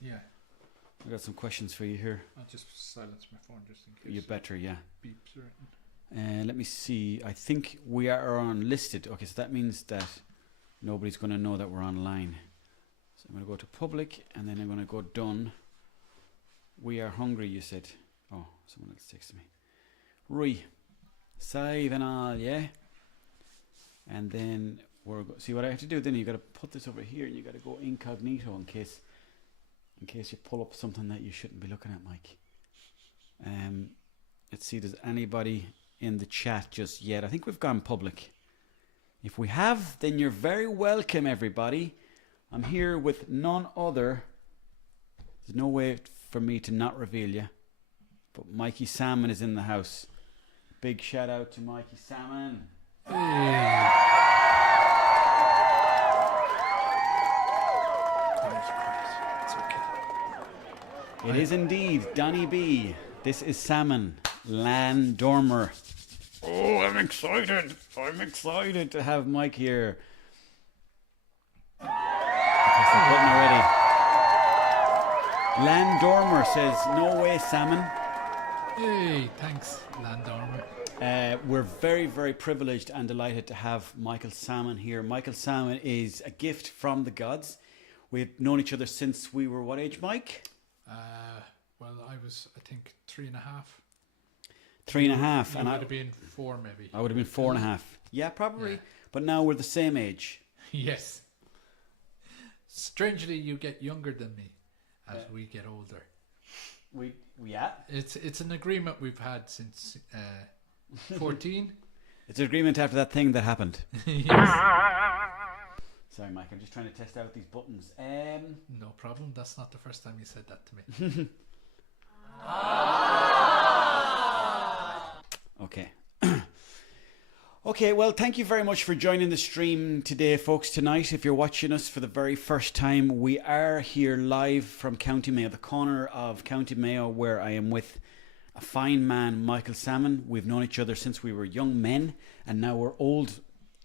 Yeah. I got some questions for you here. I'll just silence my phone just in case. You better, yeah. Beeps or anything. Let me see. I think we are unlisted. Okay, so that means that nobody's going to know that we're online. So I'm going to go to public, and then I'm going to go done. We are hungry, you said. Oh, someone else texted me. Right. Save and all, yeah? And then see what I have to do then. You got to put this over here, and you got to go incognito in case you pull up something that you shouldn't be looking at, Mike. Let's see, does anybody in the chat just yet? I think we've gone public. If we have, then you're very welcome, everybody. I'm here with none other. There's no way for me to not reveal you, but Mikey Salmon is in the house. Big shout out to Mikey Salmon. Hey. It is indeed Donny B. This is Salmon Landormer. Oh, I'm excited. I'm excited to have Mike here. Press the button already. Landormer says, no way, Salmon. Hey, thanks, Landormer. We're very, very privileged and delighted to have Michael Salmon here. Michael Salmon is a gift from the gods. We've known each other since we were what age, Mike? Well, I was, I think, 3.5. 3.5. You and would have been 4, maybe. I would have been 4.5. Yeah, probably. Yeah. But now we're the same age. Yes. Strangely, you get younger than me as we get older. Yeah. It's an agreement we've had since 14. It's an agreement after that thing that happened. Yes. Sorry, Mike. I'm just trying to test out these buttons. No problem. That's not the first time you said that to me. Okay. Okay, well, thank you very much for joining the stream today, folks. Tonight, if you're watching us for the very first time, we are here live from County Mayo, the corner of County Mayo, where I am with a fine man, Michael Salmon. We've known each other since we were young men, and now we're old,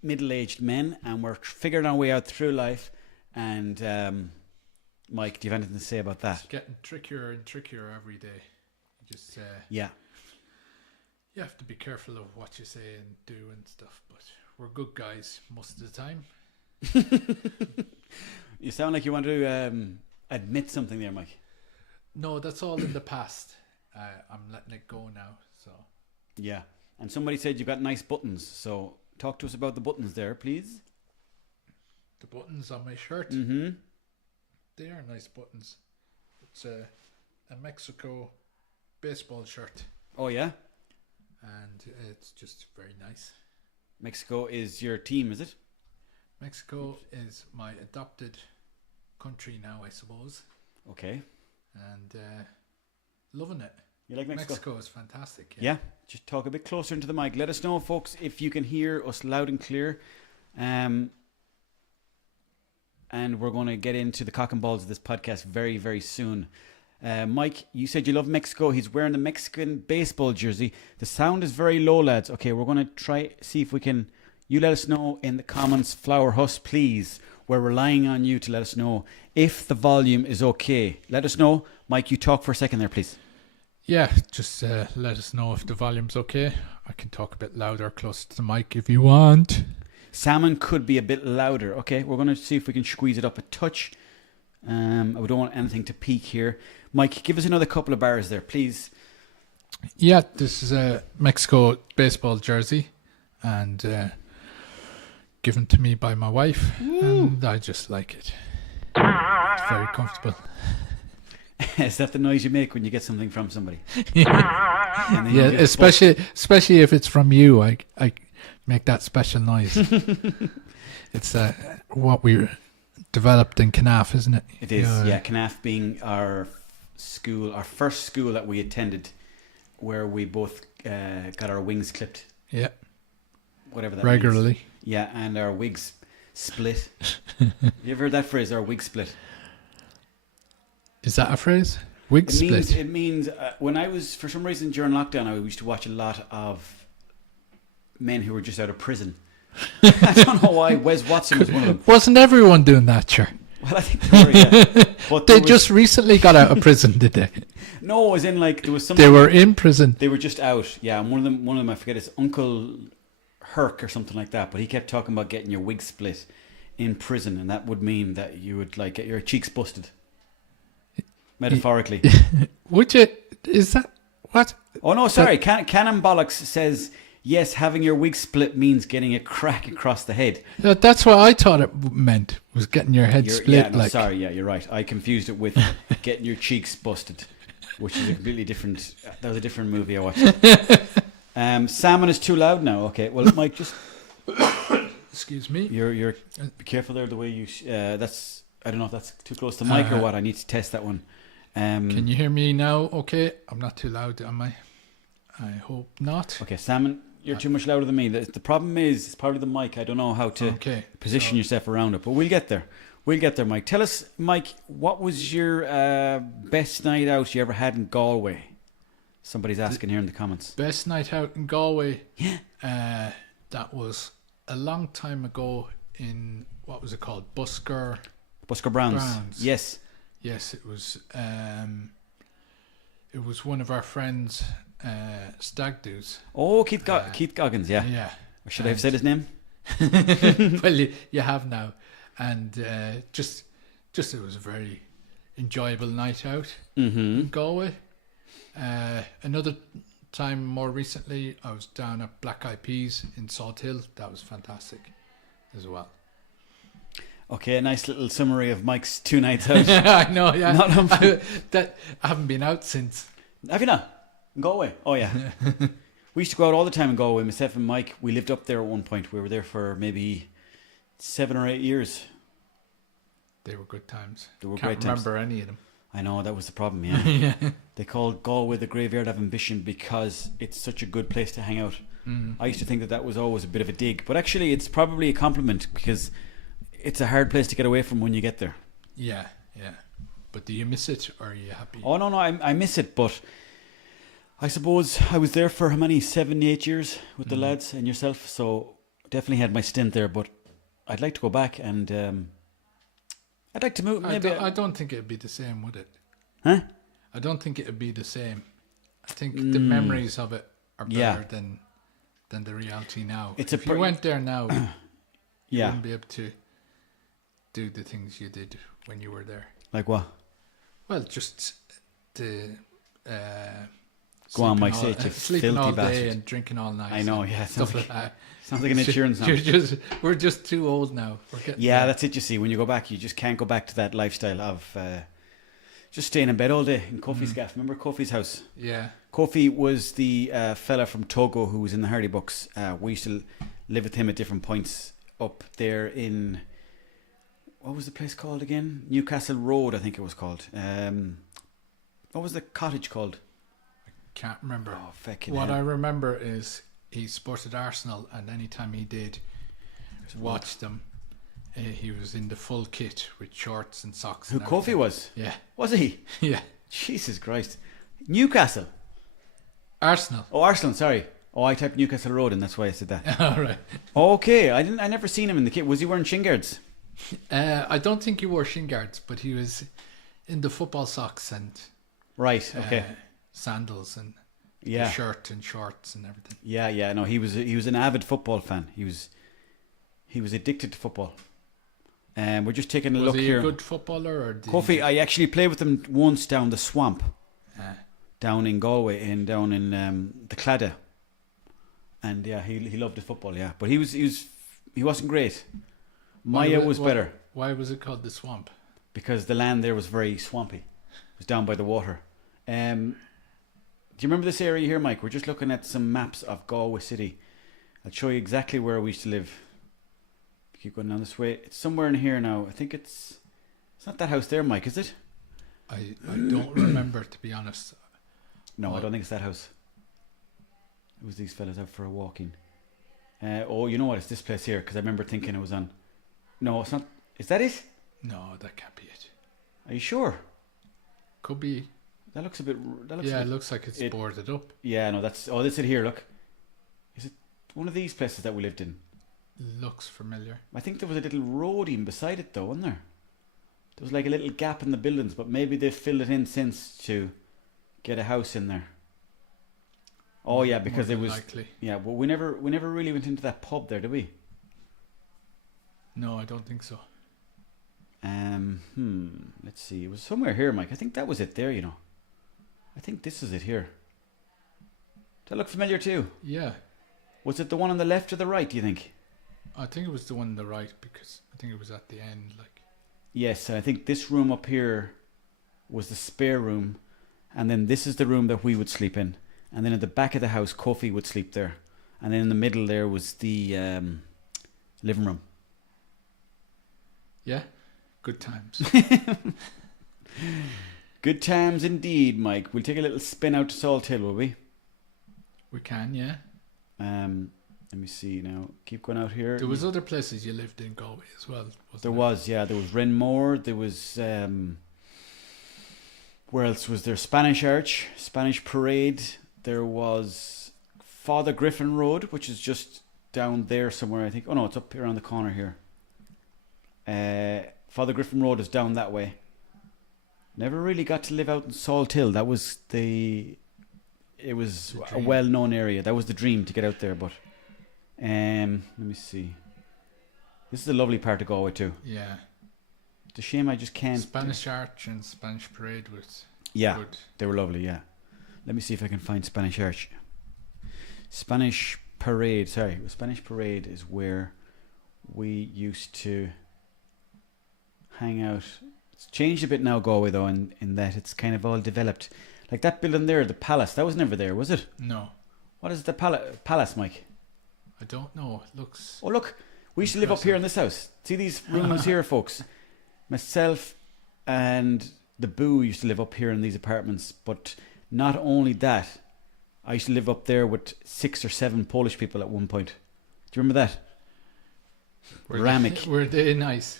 middle-aged men, and we're figuring our way out through life. And Mike, do you have anything to say about that? It's getting trickier and trickier every day. You just yeah. You have to be careful of what you say and do and stuff, but we're good guys most of the time. You sound like you want to admit something there, Mike. No, that's all in the past. I'm letting it go now. So yeah, and somebody said you've got nice buttons, so talk to us about the buttons there, please. The buttons on my shirt, they are nice buttons. It's a Mexico baseball shirt. Oh yeah? And it's just very nice. Mexico is your team, is it? Mexico is my adopted country now, I suppose. Okay. And loving it. You like Mexico? Mexico is fantastic. Yeah. Just talk a bit closer into the mic. Let us know, folks, if you can hear us loud and clear. And we're going to get into the cock and balls of this podcast very, very soon. Mike, you said you love Mexico. He's wearing the Mexican baseball jersey. The sound is very low, lads. Okay, we're going to try, see if we can. You let us know in the comments, Flower Huss, please. We're relying on you to let us know if the volume is okay. Let us know. Mike, you talk for a second there, please. Yeah, just let us know if the volume's okay. I can talk a bit louder, close to the mic if you want. Salmon could be a bit louder. Okay, we're going to see if we can squeeze it up a touch. I don't want anything to peak here. Mike, give us another couple of bars there, please. Yeah, this is a Mexico baseball jersey, and given to me by my wife, and I just like it. It's very comfortable. Is that the noise you make when you get something from somebody? Yeah, especially if it's from you. I make that special noise. It's what we developed in Canaf, isn't it? It is, yeah. Canaf being our school, our first school that we attended, where we both got our wings clipped. Yeah. Whatever that regularly. Means. Yeah, and our wigs split. You ever heard that phrase, our wig split? Is that a phrase? Wig split? It means when I was, for some reason during lockdown, I used to watch a lot of men who were just out of prison. I don't know why. Wes Watson was one of them. Wasn't everyone doing that, sure? Well, I think they were, yeah. But They there was, just recently got out of prison, did they? no, as in like there was some. They were in prison. They were just out, yeah. And one of them, I forget his Uncle Herc or something like that. But he kept talking about getting your wig split in prison, and that would mean that you would like get your cheeks busted, metaphorically. Would you? Is that what? Oh no, sorry. Canon Bollocks says yes. Having your wig split means getting a crack across the head. That's what I thought it meant. Was getting your head split. Yeah, no, like. sorry. Yeah, you're right. I confused it with getting your cheeks busted, which is a completely different. That was a different movie I watched. Salmon is too loud now. Okay. Well, Mike, just. Excuse me. You're be careful there. The way you. That's. I don't know if that's too close to the mic or what. I need to test that one. Can you hear me now? Okay, I'm not too loud, am I? I hope not. Okay, Salmon, you're too much louder than me. The problem is, it's probably the mic. I don't know how to position yourself around it, but we'll get there. We'll get there, Mike. Tell us, Mike, what was your best night out you ever had in Galway? Somebody's asking here in the comments. Best night out in Galway? Yeah. That was a long time ago in, what was it called? Busker Browns. Yes. Yes, it was. It was one of our friends' stag do's. Oh, Keith Goggins, yeah. Yeah. Or should I have said his name? Well, you have now, and just it was a very enjoyable night out in Galway. Another time, more recently, I was down at Black Eyed Peas in Salt Hill. That was fantastic, as well. Okay, a nice little summary of Mike's 2 nights out. I know, yeah. I haven't been out since. Have you not? In Galway? Oh, yeah. We used to go out all the time in Galway. Myself and Mike, we lived up there at one point. We were there for maybe 7 or 8 years. They were good times. They were Can't great times. remember any of them. I know, that was the problem, yeah. Yeah. They called Galway the graveyard of ambition because it's such a good place to hang out. I used to think that was always a bit of a dig. But actually, it's probably a compliment because it's a hard place to get away from when you get there. Yeah, yeah. But do you miss it, or are you happy? Oh, no, I miss it, but I suppose I was there for how many, 7, 8 years with the lads and yourself, so definitely had my stint there, but I'd like to go back and I'd like to move. Maybe I don't think it'd be the same, would it? Huh? I don't think it'd be the same. I think the memories of it are better than the reality now. If you went there now, you wouldn't be able to do the things you did when you were there. Like what? Well, just the go on, Mike, say it, you sleeping filthy all day bastard. and drinking all night. I know, yeah. Stuff like that. Sounds like an insurance now. We're just too old now. That's it, you see. When you go back, you just can't go back to that lifestyle of just staying in bed all day in Kofi's gaff. Remember Kofi's house? Yeah. Kofi was the fella from Togo who was in the Hardy books. We used to live with him at different points up there in... What was the place called again? Newcastle Road, I think it was called. What was the cottage called? I can't remember. Oh, fucking What hell. I remember is he supported Arsenal, and anytime he did watch them, he was in the full kit with shorts and socks. Who and Kofi everything. was? Yeah. Was he? Yeah. Jesus Christ. Newcastle? Arsenal. Oh, Arsenal, sorry. Oh, I typed Newcastle Road and that's why I said that. All right. Okay, I never seen him in the kit. Was he wearing shin guards? I don't think he wore shin guards, but he was in the football socks and Right, okay. sandals and Yeah. shirt and shorts and everything. Yeah, no, he was an avid football fan. He was addicted to football. We're just taking a Was look he here. a good footballer, or did Kofi, I actually played with him once down the swamp, Uh, down in Galway, and down in the Claddagh. And yeah, he loved the football, yeah. But he wasn't great. Maya was better Why was it called the Swamp? because the land there was very swampy. It was down by the water. Do you remember this area here, Mike? We're just looking at some maps of Galway City. I'll show you exactly where we used to live. Keep going down this way. It's somewhere in here now. I think it's not that house there, Mike, is it? I don't remember, to be honest. No, I don't think it's that house. It was these fellas out for a walking. Oh, you know what? It's this place here because I remember thinking it was on. No, it's not. Is that it? No, that can't be it. Are you sure? Could be. That looks a bit. It looks like it's boarded up. Yeah, no, that's. Oh, that's it here. Look, is it one of these places that we lived in? Looks familiar. I think there was a little road even beside it, though, wasn't there? There was like a little gap in the buildings, but maybe they've filled it in since to get a house in there. Oh yeah, because More it than was. likely. Yeah, but we never really went into that pub there, did we? No, I don't think so. Let's see. It was somewhere here, Mike. I think that was it there. You know. I think this is it here. Does that look familiar too? Yeah, Was it the one on the left or the right? Do you think? I think it was the one on the right because I think it was at the end. Like, Yes, and I think this room up here was the spare room, and then this is the room that we would sleep in, and then at the back of the house, Kofi would sleep there, and then in the middle there was the living room. yeah, good times. Good times indeed, Mike. We'll take a little spin out to Salt Hill, will we? We can, yeah. Let me see now. Keep going out here. There was other places you lived in Galway as well, wasn't There was, yeah. There was Renmore. There was where else was there? Spanish Arch, Spanish Parade. There was Father Griffin Road, which is just down there somewhere, I think. Oh no, it's up around the corner here. Father Griffin Road is down that way. Never really got to live out in Salt Hill. That was it was a well-known area. That was the dream to get out there. But let me see. This is a lovely part of Galway too. Yeah. It's a shame I just can't. Spanish Arch and Spanish Parade was Yeah, good. they were lovely. Yeah. Let me see if I can find Spanish Arch. Spanish Parade. Sorry, Spanish Parade is where we used to hang out. It's changed a bit now, Galway, though, in that it's kind of all developed. Like that building there, the palace, that was never there, was it? No, What is the palace, Mike? I don't know. It looks. Oh, look, we used to live up here in this house. See these rooms here, folks? Myself and the Boo used to live up here in these apartments. But not only that, I used to live up there with 6 or 7 Polish people at one point. Do you remember that? Ramek. Were they nice?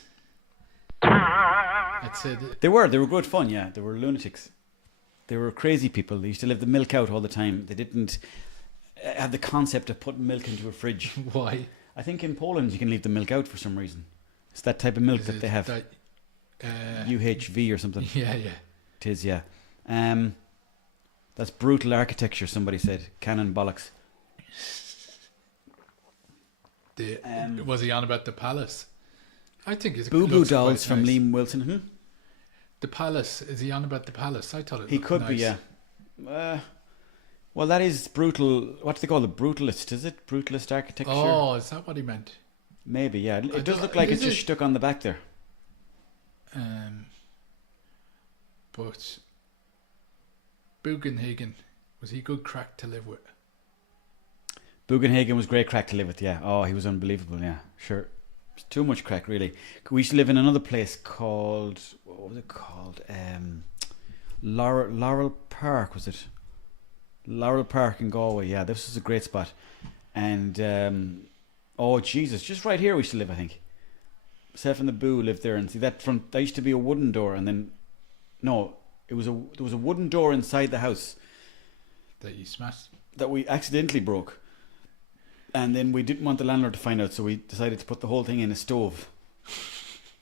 I'd say They were good fun, yeah. They were lunatics. They were crazy people. They used to live the milk out all the time. They didn't have the concept of putting milk into a fridge. why. I think in Poland you can leave the milk out for some reason. It's that type of milk Is that it they have. UHV or something. Yeah, yeah. It is, yeah. That's brutal architecture, somebody said. Cannon bollocks. Was he on about the palace? I think it's Boo Boo looks Dolls quite from nice. Liam Wilson. The palace, is he on about the palace? I thought it He looked could nice. be, yeah. Well, that is brutal. What do they call it? Brutalist, is it? Brutalist architecture? Oh, is that what he meant? Maybe, yeah. It does don't- look like it's is just it- stuck on the back there. But Bugenhagen, was he good crack to live with? Bugenhagen was great crack to live with, yeah. Oh, he was unbelievable, yeah. Sure. It's too much crack, really. We used to live in another place called, what was it called? Laurel Park, was it? Laurel Park in Galway, yeah. This was a great spot. And, oh, Jesus, just right here we used to live, I think. Myself and the Boo lived there, and see that front, there used to be a wooden door, and then, no, there was a wooden door inside the house That you smashed? that we accidentally broke. And then we didn't want the landlord to find out, so we decided to put the whole thing in a stove.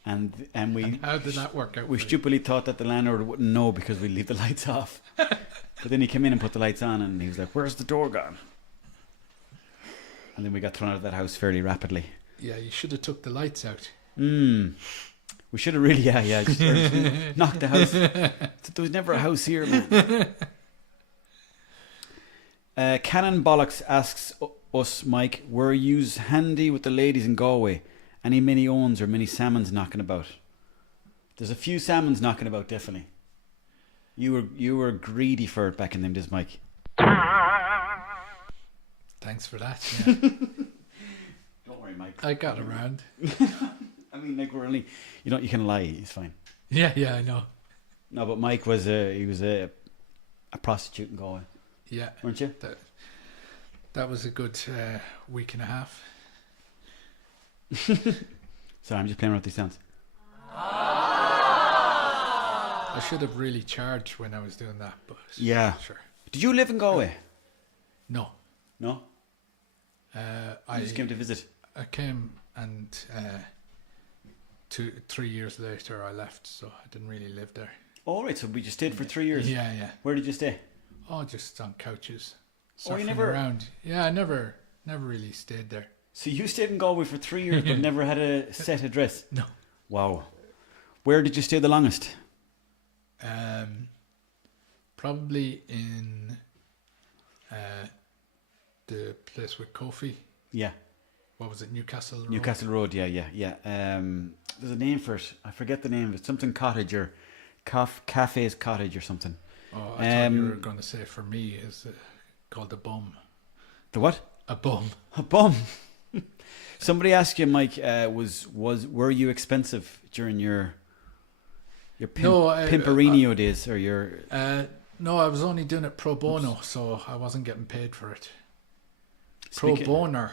And we And how did that work out? we for you? stupidly thought that the landlord wouldn't know because we'd leave the lights off. But then he came in and put the lights on, and he was like, "Where's the door gone?" And then we got thrown out of that house fairly rapidly. Yeah, you should have took the lights out. We should have really, just knocked the house. There was never a house here, man. Cannon Bollocks asks us, Mike, were yous handy with the ladies in Galway? Any mini owns or mini salmons knocking about? There's a few salmons knocking about, definitely. You were greedy for it back in them days, Mike. Thanks for that. Yeah. Don't worry, Mike. I got around. I mean, like, we're only, you can lie, it's fine. Yeah, I know. No, but Mike was a prostitute in Galway, Yeah, weren't you? that was a good week and a half. Sorry, I'm just playing around with these sounds. I should have really charged when I was doing that, but Yeah. sure. Did you live in Galway? No, No? I You just came to visit? I came and 3 years later I left, so I didn't really live there. All right, so we just stayed for 3 years. Yeah. Where did you stay? Oh, just on couches. Oh, you surfing never- around. Yeah, I never really stayed there. So you stayed in Galway for 3 years, but never had a set address. No. Wow. Where did you stay the longest? Probably in the place with Kofi. Yeah, What was it? Newcastle Road? Newcastle Road. Yeah. There's a name for it. I forget the name. It's something cottage or cafe's cottage or something. Oh, I thought you were going to say for me is called a bum. The what? A bum. A bum. Somebody asked you, Mike, were you expensive during your Pimperinho days or your? No, I was only doing it pro bono, so I wasn't getting paid for it. Pro bono.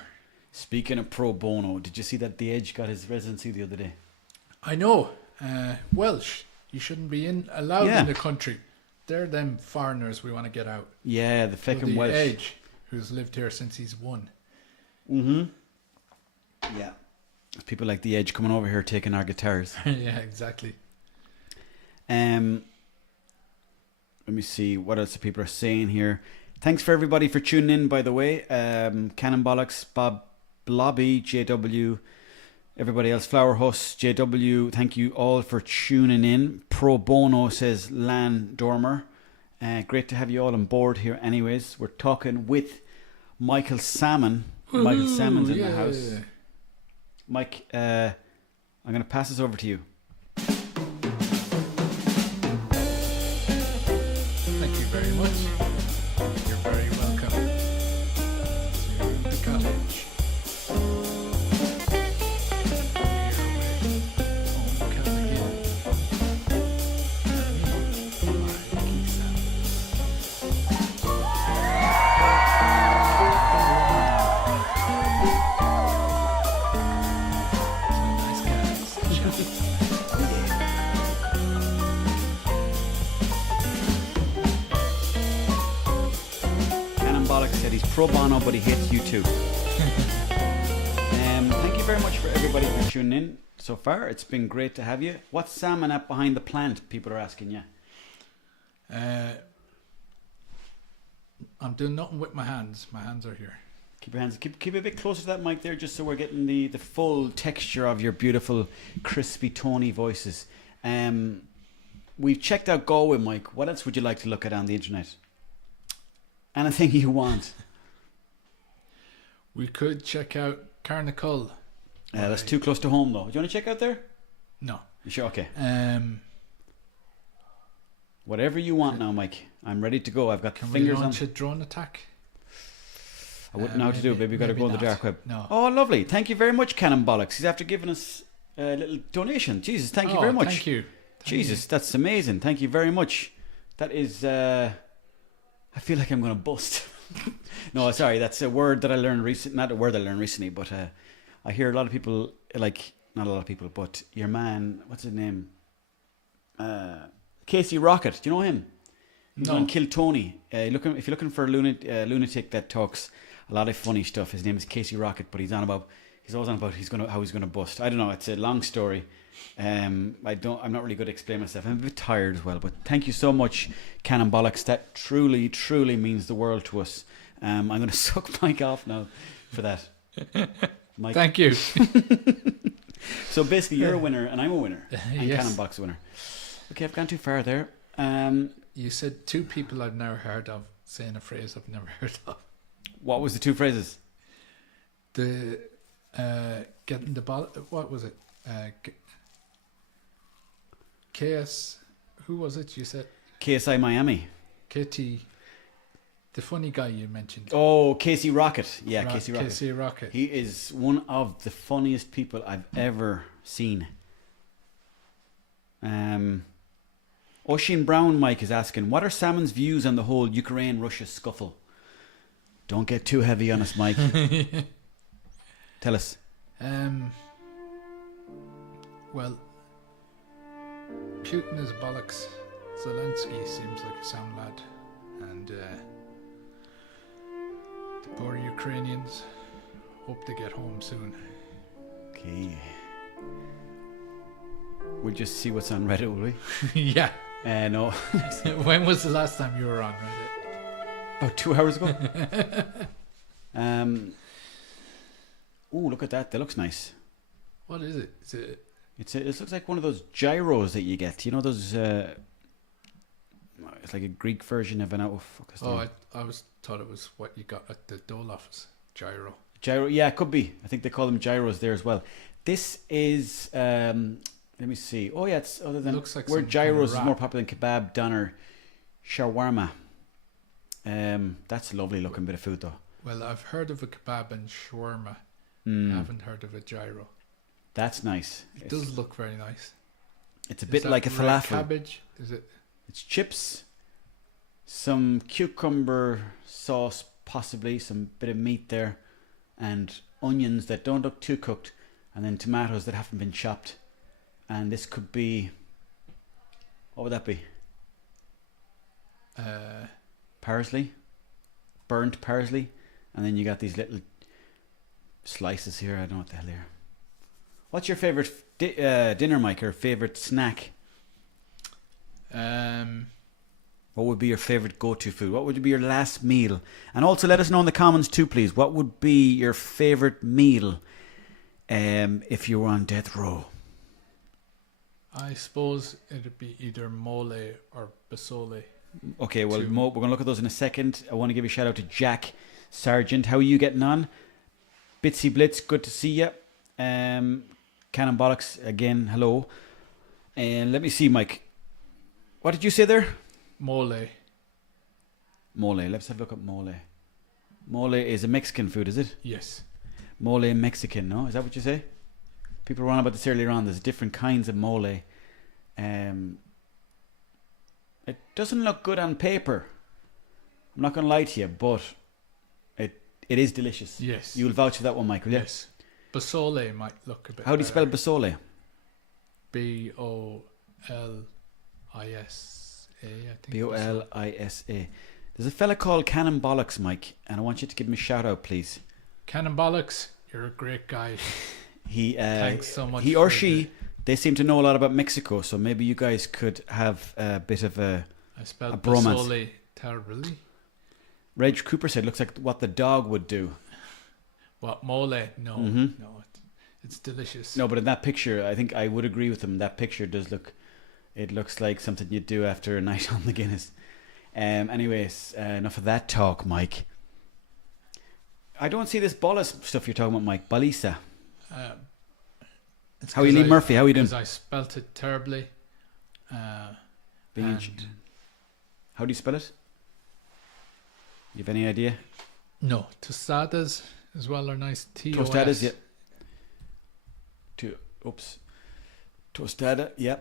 Speaking of pro bono, did you see that The Edge got his residency the other day? I know. Welsh. You shouldn't be allowed in the country. They're them foreigners we want to get out. Yeah, the feckin' The Welsh. Edge, who's lived here since he's won. Mm-hmm. Yeah. There's people like The Edge coming over here taking our guitars. Yeah, exactly. Let me see what else people are saying here. Thanks for everybody for tuning in, by the way. Cannon Bollocks, Bob Blobby, JW, everybody else, Flower Huss, JW, thank you all for tuning in. Pro bono, says Lan Dormer. Great to have you all on board here anyways. We're talking with Michael Salmon. Michael Salmon's in the house. Mike, I'm going to pass this over to you. Thank you very much. You're very welcome to the cottage. Said he's pro bono, but he hates you too. Thank you very much for everybody for tuning in so far. It's been great to have you. What's salmon at behind the plant? People are asking you. I'm doing nothing with my hands. My hands are here. Keep your hands. Keep a bit closer to that mic there, just so we're getting the full texture of your beautiful, crispy, tony voices. We've checked out Galway, Mike. What else would you like to look at on the internet? Anything you want. We could check out Carnicle. That's too close to home, though. Do you want to check out there? No. You sure? Okay. Whatever you want now, Mike. I'm ready to go. I've got Can fingers we on. launch a drone attack? I wouldn't know how to do it, baby. We've got to go on the not. dark web. No. Oh, lovely. Thank you very much, Cannon Bollocks. He's after giving us a little donation. Jesus, thank you very much. Thank you. Jesus, that's amazing. Thank you very much. That is... I feel like I'm going to bust. No, sorry. That's a word that I learned recently. Not a word I learned recently, but I hear a lot of people, like... Not a lot of people, but your man... What's his name? Casey Rocket. Do you know him? He's on Kill Tony. If you're looking for a lunatic that talks a lot of funny stuff, his name is Casey Rocket, but he's always on about how he's gonna bust. I don't know, it's a long story. I'm not really good at explaining myself. I'm a bit tired as well, but thank you so much, Cannon Bollocks. That truly, truly means the world to us. I'm gonna suck Mike off now for that. Mike. Thank you. So basically you're a winner and I'm a winner. And Yes. Cannon Bollocks a winner. Okay, I've gone too far there. You said two people I've never heard of saying a phrase I've never heard of. What was the two phrases? The getting the ball. What was it? KS. Who was it? You said KSI Miami. KT. The funny guy you mentioned. Oh, Casey Rocket. Yeah, Casey Rocket. Casey Rocket. He is one of the funniest people I've ever seen. Oisin Brown, Mike, is asking, what are Salmon's views on the whole Ukraine-Russia scuffle? Don't get too heavy on us, Mike. Tell us. Well, Putin is bollocks. Zelensky seems like a sound lad. And the poor Ukrainians hope to get home soon. Okay. We'll just see what's on Reddit, will we? Yeah. No. When was the last time you were on Reddit? About 2 hours ago. Oh, look at that. That looks nice. What is it? Is it? It looks like one of those gyros that you get. You know those... it's like a Greek version of an... Oh, fuck. I thought it was what you got at the Dole office. Gyro. Gyro, yeah, it could be. I think they call them gyros there as well. This is... let me see. Oh, yeah, it's other than... Looks like where some gyros kind of is more popular than kebab, doner, shawarma. That's a lovely looking bit of food, though. Well, I've heard of a kebab and shawarma. Mm. I haven't heard of a gyro. That's nice. It does look very nice. It's a Is bit that like a red falafel. Cabbage? Is it? It's chips, some cucumber sauce, possibly some bit of meat there, and onions that don't look too cooked, and then tomatoes that haven't been chopped. And this could be... What would that be? Parsley, burnt parsley, and then you got these little slices here. I don't know what the hell they are. What's your favorite dinner, Mike, or favorite snack? What would be your favorite go-to food? What would be your last meal? And also let us know in the comments too, please. What would be your favorite meal if you were on death row? I suppose it'd be either mole or basole. Okay, well, we're going to look at those in a second. I want to give a shout out to Jack Sargent. How are you getting on? Bitsy Blitz, good to see you. Cannon Bollocks, again, hello. And let me see, Mike. What did you say there? Mole. Mole. Let's have a look at mole. Mole is a Mexican food, is it? Yes. Mole Mexican, no? Is that what you say? People were on about this earlier on. There's different kinds of mole. It doesn't look good on paper. I'm not going to lie to you, but it is delicious. Yes. You'll vouch for that one, Michael, yeah? Yes. Basole might look a bit How do you spell better. basole? Bolisa, I think. Bolisa. There's a fella called Cannon Bollocks, Mike, and I want you to give him a shout out, please. Cannon Bollocks, you're a great guy. Thanks so much. He or she, they seem to know a lot about Mexico, so maybe you guys could have a bit of I spelled bromance. basole terribly. Reg Cooper said, looks like what the dog would do. What, mole? No, Mhm. no, it's delicious. No, but in that picture, I think I would agree with him. That picture does look, it looks like something you'd do after a night on the Guinness. Anyways, enough of that talk, Mike. I don't see this bolus stuff you're talking about, Mike. Bolisa. How are you, Lee Murphy? How are you doing? Because I spelt it terribly. How And do you spell it? You have any idea? no, tostadas as well are nice. TOS. Tostadas, yeah. Tostada, yeah.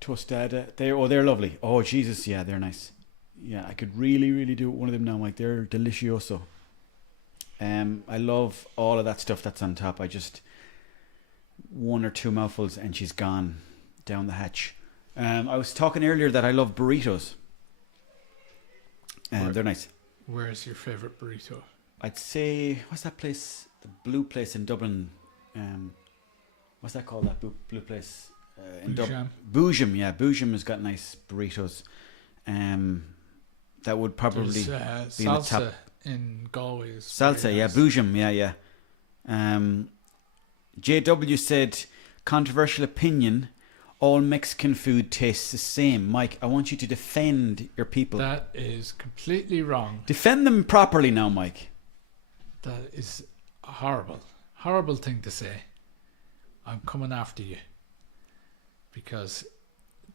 Tostada. They're lovely. Oh, Jesus, yeah, they're nice. Yeah, I could really do one of them now, Mike. They're delicioso. I love all of that stuff that's on top. I just... one or two mouthfuls and she's gone down the hatch. I was talking earlier that I love burritos. They're nice. Where's your favorite burrito? I'd say, what's that place? The blue place in Dublin. What's that called? That blue place in Dublin. Boojam. Boojam, yeah. Boojam has got nice burritos. That would probably There's, be in the salsa top. in Galway. Is Salsa, very yeah. nice. Boojam, yeah. JW said, controversial opinion, all Mexican food tastes the same. Mike, I want you to defend your people. That is completely wrong. Defend them properly now, Mike. That is a horrible thing to say. I'm coming after you because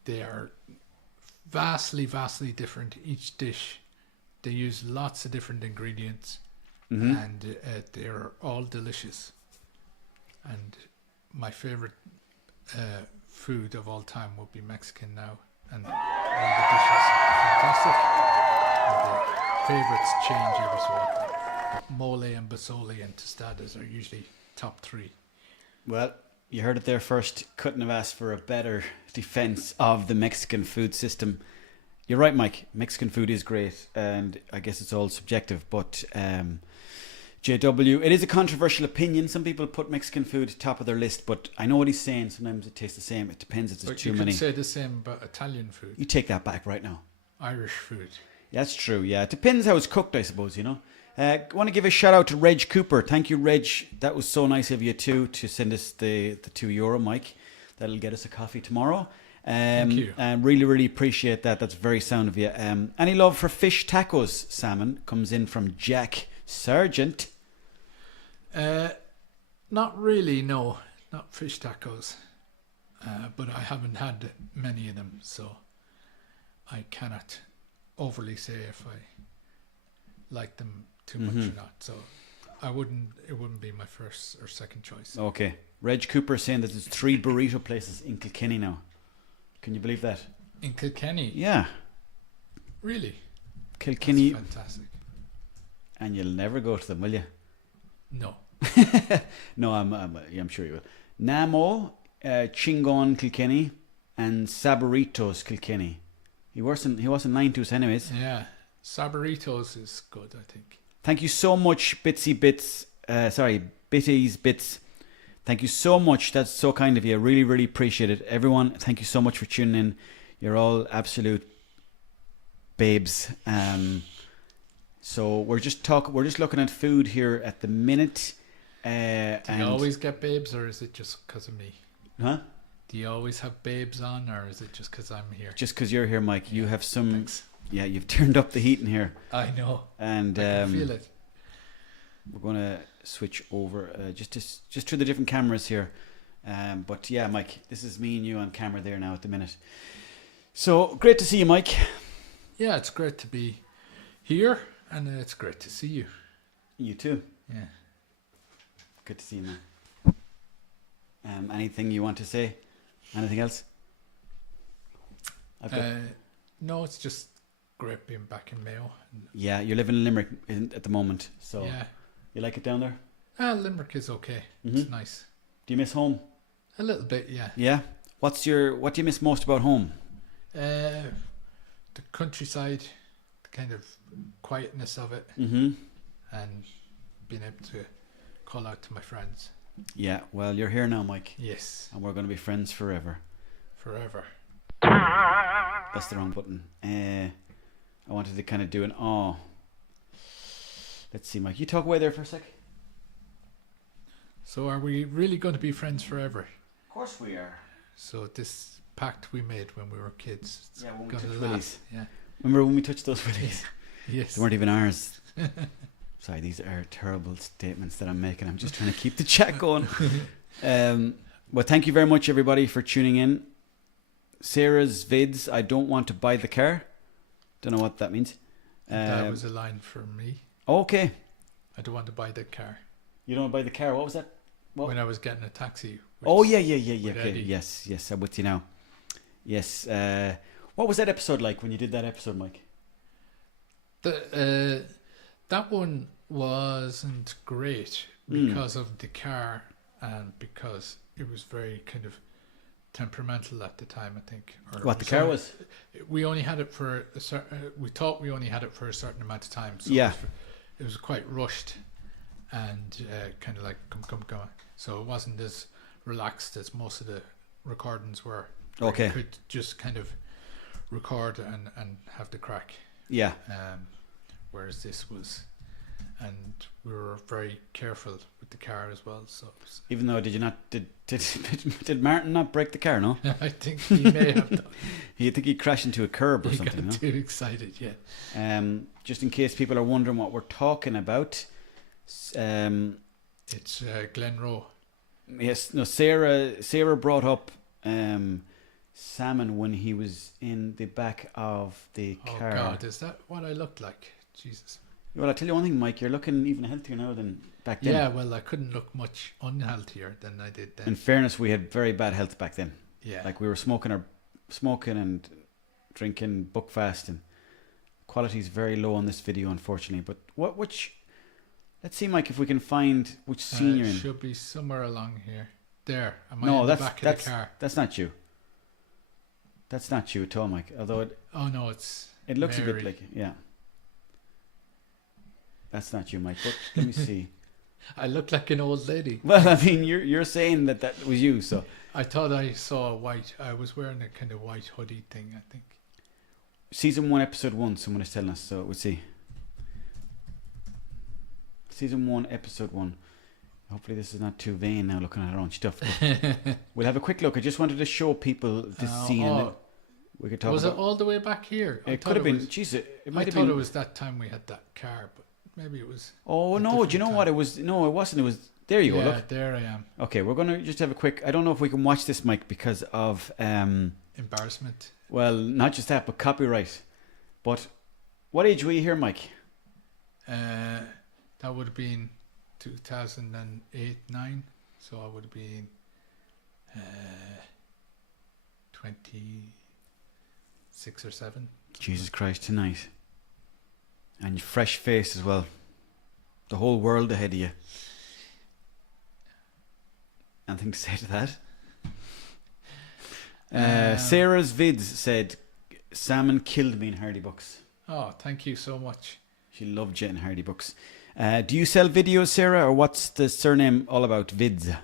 they are vastly different. Each dish, they use lots of different ingredients, and they're all delicious. And my favorite food of all time would be Mexican now, and all the dishes are fantastic. And the favorites change every so often. But mole and basole and tostadas are usually top three. Well, you heard it there first. Couldn't have asked for a better defense of the Mexican food system. You're right, Mike. Mexican food is great, and I guess it's all subjective. But JW, it is a controversial opinion. Some people put Mexican food top of their list, but I know what he's saying. Sometimes it tastes the same. It depends if there's But too you many. could say the same about Italian food, You take that back right now. Irish food. That's true, yeah. It depends how it's cooked, I suppose, you know. I want to give a shout out to Reg Cooper. Thank you, Reg. That was so nice of you too to send us the €2, Mike. That'll get us a coffee tomorrow. Thank you. And really, really appreciate that. That's very sound of you. Any love for fish tacos, salmon, comes in from Jack Sargent. Not really, no. Not fish tacos. But I haven't had many of them, so I cannot overly say if I like them too much or not. So it wouldn't be my first or second choice. Okay. Reg Cooper saying that there's 3 burrito places in Kilkenny now. Can you believe that? In Kilkenny? Yeah. Really? Kilkenny. That's fantastic. And you'll never go to them, will you? No. No, I'm sure you will. Namo, Chingon Kilkenny, and Sabaritos Kilkenny. He wasn't 9 to us anyways. Yeah. Sabaritos is good, I think. Thank you so much, Bitty's Bits. Thank you so much. That's so kind of you. I really, really appreciate it. Everyone, thank you so much for tuning in. You're all absolute babes. So we're just looking at food here at the minute. Do you always get babes, or is it just because of me? Huh? Do you always have babes on, or is it just because I'm here? Just because you're here, Mike. You have some. Thanks. Yeah, you've turned up the heat in here. I know. And I can feel it. We're going to switch over just to the different cameras here. But yeah, Mike, this is me and you on camera there now at the minute. So great to see you, Mike. Yeah, it's great to be here, and it's great to see you. You too. Yeah. Good to see you, man. Anything you want to say? Anything else? No, it's just great being back in Mayo. Yeah, you're living in Limerick at the moment, so yeah. You like it down there? Limerick is okay. It's nice. Do you miss home? A little bit, yeah. Yeah. What do you miss most about home? The countryside, the kind of quietness of it, and being able to call out to my friends. Yeah, well, you're here now, Mike. Yes. And we're going to be friends forever. Forever. That's the wrong button. I wanted to kind of do an oh. Let's see, Mike. You talk away there for a sec. So are we really going to be friends forever? Of course we are. So this pact we made when we were kids. Yeah, when we gonna touched last. willies. Yeah. Remember when we touched those willies? Yes. They weren't even ours. Sorry, these are terrible statements that I'm making. I'm just trying to keep the chat going. Well, thank you very much, everybody, for tuning in. Sarah's vids, I don't want to buy the car. Don't know what that means. That was a line for me. Okay. I don't want to buy the car. You don't want to buy the car. What was that? What? When I was getting a taxi. Oh, yeah. Okay. Eddie. Yes, I'm with you now. Yes. What was that episode like when you did that episode, Mike? That one wasn't great because of the car and because it was very kind of temperamental at the time, I think. What the car was? We only had it for a certain. We thought we only had it for a certain amount of time. So yeah. It was quite rushed and kind of like come. So it wasn't as relaxed as most of the recordings were. Okay. You could just kind of record and have the crack. Yeah. Whereas this was, and we were very careful with the car as well. So even though did Martin not break the car? No. I think he may have done. You think he crashed into a curb or he something? got too excited, yeah. Just in case people are wondering what we're talking about, it's Glenroe. Yes. No. Sarah brought up salmon when he was in the back of the car. Oh God, is that what I looked like? Jesus. Well, I'll tell you one thing, Mike. You're looking even healthier now than back then. Yeah, well, I couldn't look much unhealthier than I did then. In fairness, we had very bad health back then. Yeah. Like we were smoking and drinking Buckfast, and quality's very low on this video, unfortunately. But which? Let's see, Mike, if we can find which scene you're in. Should be somewhere along here. There. Am I No, in that's the back of the car? That's not you. That's not you at all, Mike. Although oh no, it looks Mary. a bit like yeah. That's not you, Mike. But let me see. I look like an old lady. Well, I mean, you're saying that was you, so. I thought I saw a white. I was wearing a kind of white hoodie thing, I think. Season 1, episode 1, someone is telling us, so we'll see. Season 1, episode 1. Hopefully this is not too vain now looking at our own stuff. We'll have a quick look. I just wanted to show people this scene. And we could talk was about it all the way back here? it could have been. Jeez, it might I have thought been. it was that time we had that car, but maybe it was. Oh no! Do you know what it was? No, it wasn't. It was. There you go. Look. There I am. Okay, we're gonna just have a quick. I don't know if we can watch this, Mike, because of embarrassment. Well, not just that, but copyright. But what age were you here, Mike? That would have been 2008-9, so I would have been 26 or 7. Jesus Christ, tonight. And fresh face as well. The whole world ahead of you. Anything to say to that? Sarah's Vids said, salmon killed me in Hardy Books. Oh, thank you so much. She loved you in Hardy Books. Do you sell videos, Sarah, or what's the surname all about? Vids.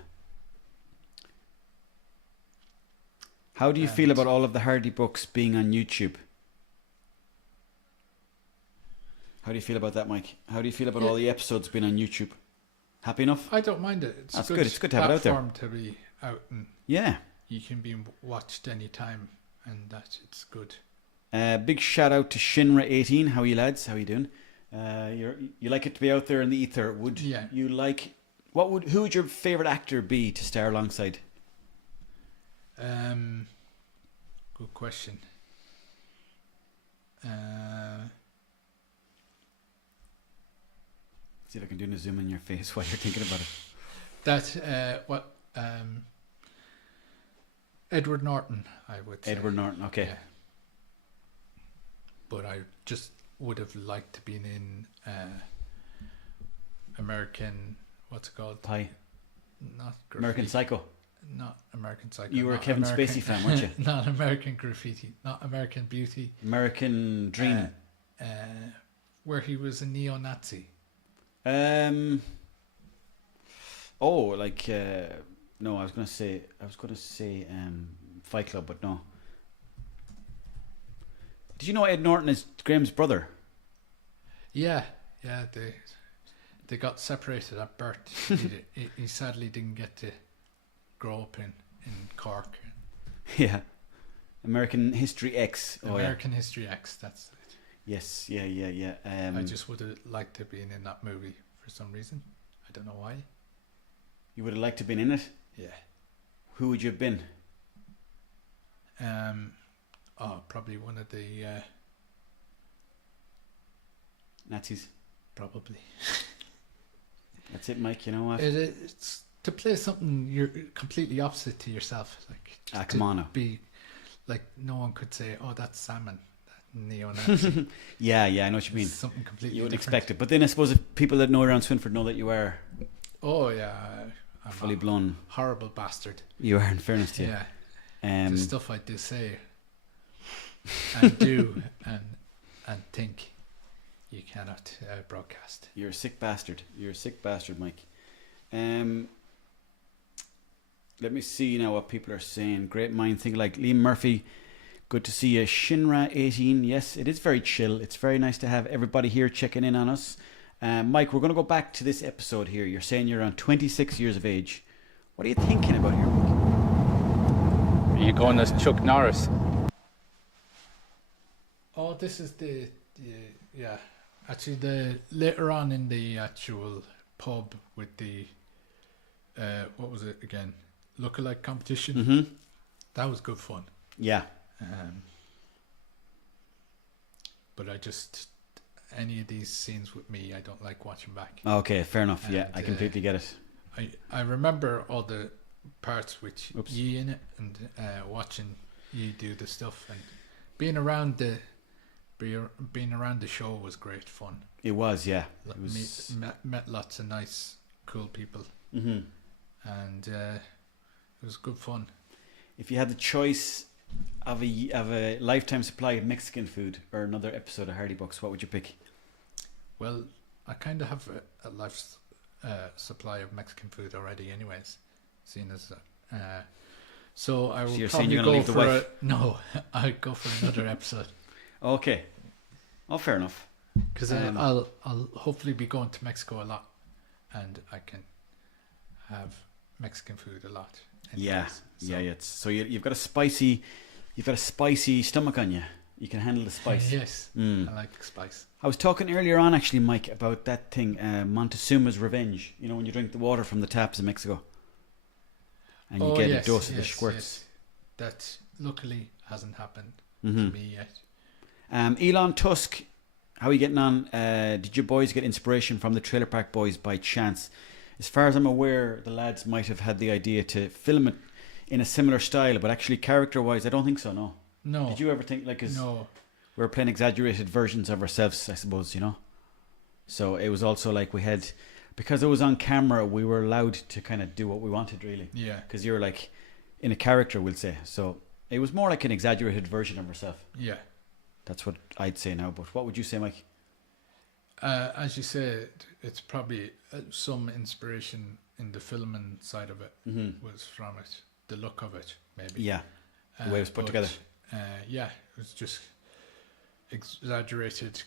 How do you feel about all of the Hardy Books being on YouTube? How do you feel about that, Mike? How do you feel about all the episodes being on YouTube? Happy enough? I don't mind it. That's good. It's good to have it out there. Platform to be out, and you can be watched anytime, and it's good. Big shout out to Shinra18. How are you, lads? How are you doing? You like it to be out there in the ether? Would you like? Who would your favorite actor be to star alongside? Good question. See if I can do a zoom in your face while you're thinking about it. Edward Norton, I would say. Edward Norton, okay. Yeah. But I just would have liked to be in American, what's it called? Pie. Not Graffiti. American Psycho. Not American Psycho. You were a Kevin Spacey fan, weren't you? Not American Graffiti. Not American Beauty. American Dream. Where he was a neo-Nazi. No, I was gonna say Fight Club, but no. Did you know Ed Norton is Graham's brother? Yeah, they got separated at birth. he sadly didn't get to grow up in Cork. Yeah, American History X. American History X, that's it. Yes, yeah. I just would have liked to have been in that movie for some reason. I don't know why. You would have liked to have been in it? Yeah. Who would you have been? Probably one of the Nazis. Probably. That's it, Mike. You know what? It's to play something you're completely opposite to yourself. Like, come on now. Be like, no one could say, "Oh, that's salmon." Neo-Nazi. yeah, I know what you mean. It's something completely. You wouldn't different. expect it, but then I suppose if people that know around Swinford know that you are. Oh yeah, I'm fully blown horrible bastard. You are, in fairness to you. Yeah. The stuff I do say and do and think, you cannot broadcast. You're a sick bastard. Mike. Let me see now what people are saying. Great mind think like Liam Murphy. Good to see you. Shinra18. Yes, it is very chill. It's very nice to have everybody here checking in on us. Mike, we're going to go back to this episode here. You're saying you're around 26 years of age. What are you thinking about here, Mike? Are you going as Chuck Norris? Oh, this is the actually the later on in the actual pub with the what was it again? Lookalike competition. Mm-hmm. That was good fun. Yeah. But any of these scenes with me, I don't like watching back. Okay, fair enough. Yeah, I completely get it. I remember all the parts with ye in it and watching you do the stuff and being around the show was great fun. It was, yeah. It was met lots of nice, cool people, and it was good fun. If you had the choice of a lifetime supply of Mexican food or another episode of Hardy Bucks, what would you pick? Well, I kind of have a life supply of Mexican food already, anyways. Seeing as so I will you're saying probably you're gonna go leave the for wife? no. I'd go for another episode Okay. Oh, fair enough. because I'll hopefully be going to Mexico a lot, and I can have Mexican food a lot. Yeah, anyways. So, yeah. So you've got a spicy stomach on you. You can handle the spice. Yes, Mm. I like spice. I was talking earlier on, actually, Mike, about that thing, Montezuma's Revenge. You know, when you drink the water from the taps in Mexico, and you get a dose of the squirts. Yes. That luckily hasn't happened Mhm. to me yet. Elon Tusk, how are you getting on? Did you boys get inspiration from the Trailer Park Boys by chance? As far as I'm aware, the lads might have had the idea to film it in a similar style, but actually, character-wise, I don't think so. No. No. Did you ever think No. we were playing exaggerated versions of ourselves? I suppose, you know. So it was also like we had, because it was on camera, we were allowed to kind of do what we wanted, really. Yeah. Because you're like in a character, we'll say. So it was more like an exaggerated version of ourselves. Yeah. That's what I'd say now. But what would you say, Mike? As you said, it's probably some inspiration in the filming side of it Mm-hmm. was from it, the look of it, maybe. Yeah, the way it was put but, together. Yeah, it was just exaggerated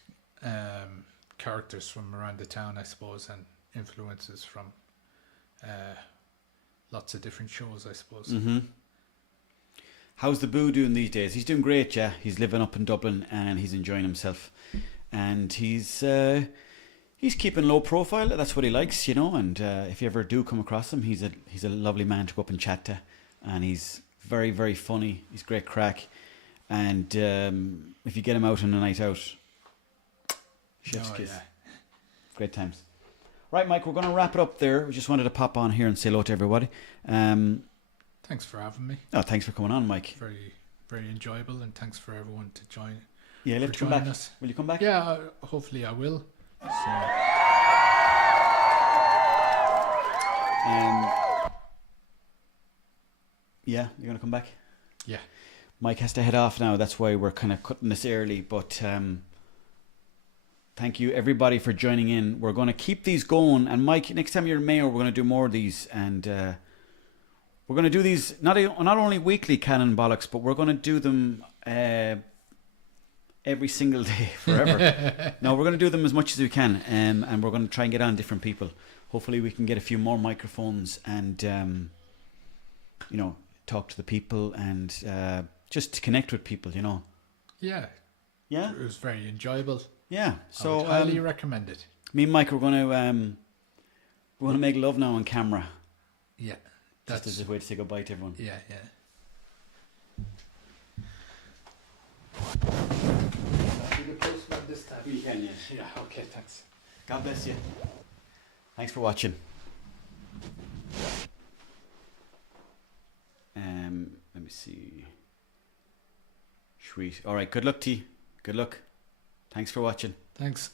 characters from around the town, I suppose, and influences from lots of different shows, I suppose. Mm-hmm. How's the Boo doing these days? He's doing great, yeah. He's living up in Dublin and he's enjoying himself. And he's keeping low profile. That's what he likes, you know. And if you ever do come across him, he's a lovely man to go up and chat to. And he's very, very funny. He's great crack. And if you get him out on a night out, chef's kiss. Yeah. Great times. Right, Mike, we're going to wrap it up there. We just wanted to pop on here and say hello to everybody. Thanks for having me. Oh, thanks for coming on, Mike. Very, very enjoyable, and thanks for everyone to join. Yeah, for let's come joining back. us. Will you come back? Yeah, hopefully I will. So, Yeah, you're going to come back? yeah. Mike has to head off now. That's why we're kind of cutting this early. But thank you, everybody, for joining in. We're going to keep these going. And Mike, next time you're in Mayo, we're going to do more of these. And we're going to do these not only weekly Canon Bollocks, but we're going to do them every single day forever. No, we're going to do them as much as we can. And we're going to try and get on different people. Hopefully we can get a few more microphones and, you know, talk to the people and just to connect with people, you know. Yeah. Yeah? It was very enjoyable. Yeah. I So would highly recommend it. me and Mike, we're going to make love now on camera. Yeah. Just That's as a way to say goodbye to everyone. yeah. This time. You can, yeah. Yeah. Okay. Thanks. God bless you. Thanks for watching. Let me see. Sweet. All right. Good luck to you. Good luck. Thanks for watching. Thanks.